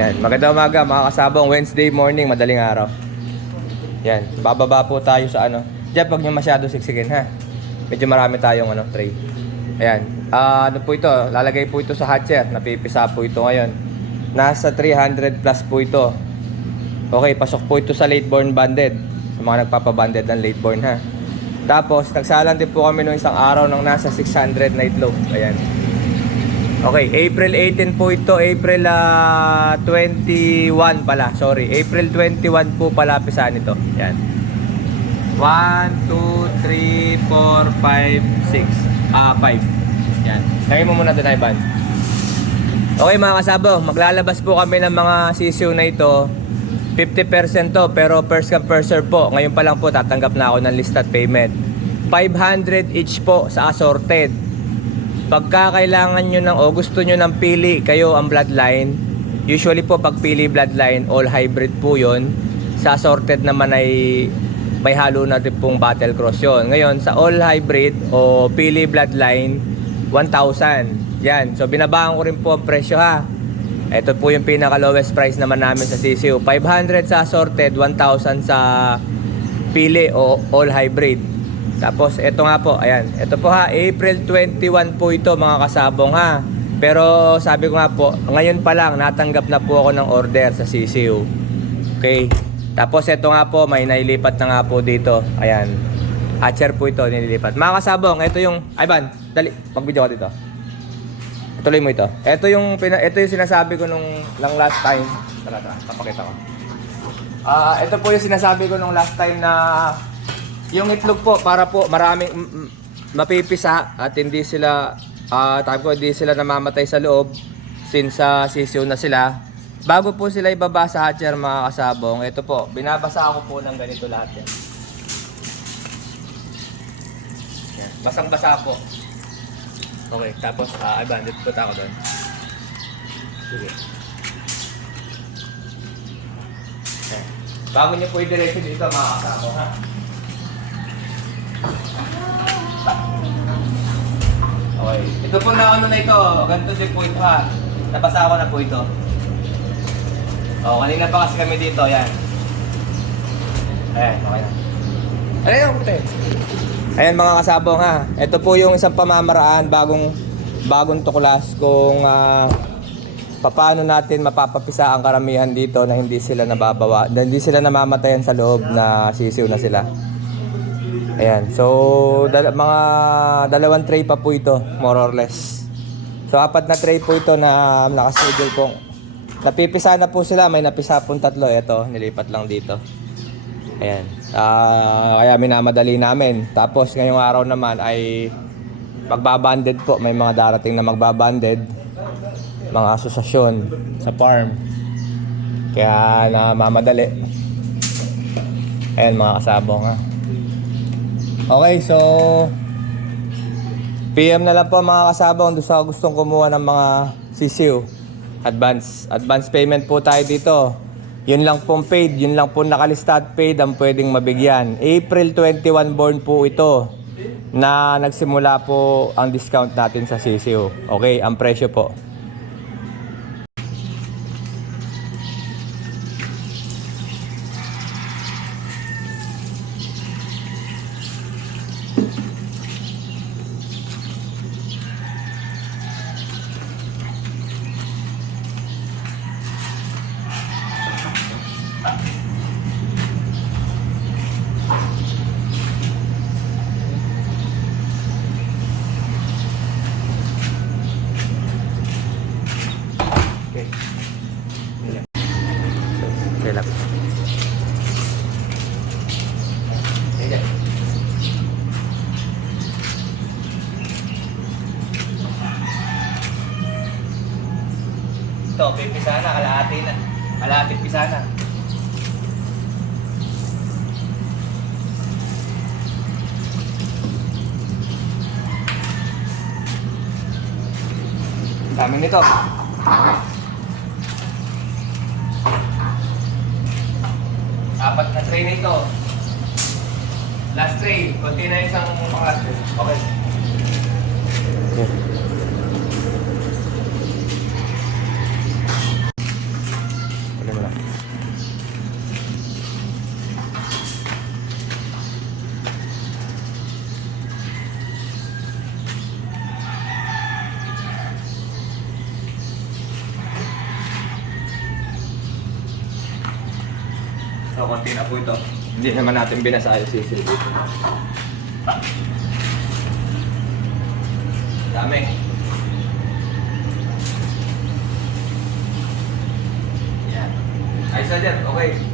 Ayan, magandang umaga mga kasabong. Wednesday morning, madaling araw. Yan, bababa po tayo sa ano. Diyan, pag nyo masyado siksikin ha. Medyo marami tayong ano, tray. Ayan, ano po ito, lalagay po ito sa hatcher. Napipisa po ito ngayon. Nasa 300 plus po ito. Okay, pasok po ito sa late born banded. Sa mga nagpapabanded ng late born ha. Tapos, nagsalang din po kami noong isang araw ng nasa 600 na itlog. Ayan. Okay, April 18 po ito, April 21 pala, sorry. April 21 po pala pisahan ito. Yan. 1, 2, 3, 4, 5, 6. 5. Yan. Lagay mo muna doon, Ivan. Okay mga kasabo, maglalabas po kami ng mga sisiw na ito. 50% to, pero first come first serve po. Ngayon pa lang po, tatanggap na ako ng list at payment. 500 each po sa assorted. Pagka kailangan nyo ng o gusto nyo ng pili kayo ang bloodline, usually po pag pili bloodline, all hybrid po yon. Sa assorted naman ay may halo na rin pong battle cross yon. Ngayon sa all hybrid o pili bloodline, 1,000. Yan, so binabaan ko rin po ang presyo ha. Ito po yung pinaka lowest price naman namin sa CCU. 500 sa assorted, 1,000 sa pili o all hybrid. Tapos ito nga po, ayan. Ito po ha, April 21 po ito mga kasabong ha. Pero sabi ko nga po, ngayon pa lang natanggap na po ako ng order sa CCU. Okay. Tapos ito nga po, may nailipat na nga po dito. Ayan. Hatcher po ito, nililipat. Mga kasabong, ito yung, Ivan, dali, mag-video ka dito. Ituloy mo ito. Ito yung sinasabi ko nung lang last time. Tara, papakita ko. Ito po yung sinasabi ko nung last time na yung itlog po para po maraming mapipisa at hindi sila hindi sila namamatay sa loob since sisiw na sila. Bago po sila ibaba sa hatcher mga kasabong, ito po, binabasa ako po ng ganito lahat yan. Yan. Basang-basa po. Okay, tapos bandit po ako doon. Sige. Okay. Bago nyo po i-diretso dito mga kasabong ha. Okay. Ito po na ano na ito. Ganito din po ito ha. Nabasa ko na po ito. Kanina pa kasi kami dito. Yan. Ayan, okay na. Ayan, okay. Ayan mga kasabong ha. Ito po yung isang pamamaraan bagong tuklas kung paano natin mapapapisa ang karamihan dito na hindi sila hindi sila namamatayan sa loob na sisiw na sila. Ayan, so mga dalawang tray pa po ito, more or less. So 4 na tray po ito na nakaschedule pong napipisa na po sila, may napisa pong 3. Ito, nilipat lang dito. Ayan, kaya minamadali namin. Tapos ngayong araw naman ay magbabanded po, may mga darating na magbabanded, mga asosasyon sa farm. Kaya namamadali. Ayan mga kasabong ha. Okay, so PM na lang po mga kasabong doon sa gustong kumuha ng mga sisiw. Advance payment po tayo dito. Yun lang pong paid, yun lang po nakalista at paid ang pwedeng mabigyan. April 21 born po ito na nagsimula po ang discount natin sa sisiw. Okay, ang presyo po. Ito, pipisa na, kalahati pisa na. Dami nito. 4 na tray nito. Last tray, konti na isang last tray. Okay. Ano mo lang. So, konti na po ito. Hindi naman natin binasa yung sisil dito. Dami. Yan. Ayos na dyan. Okay.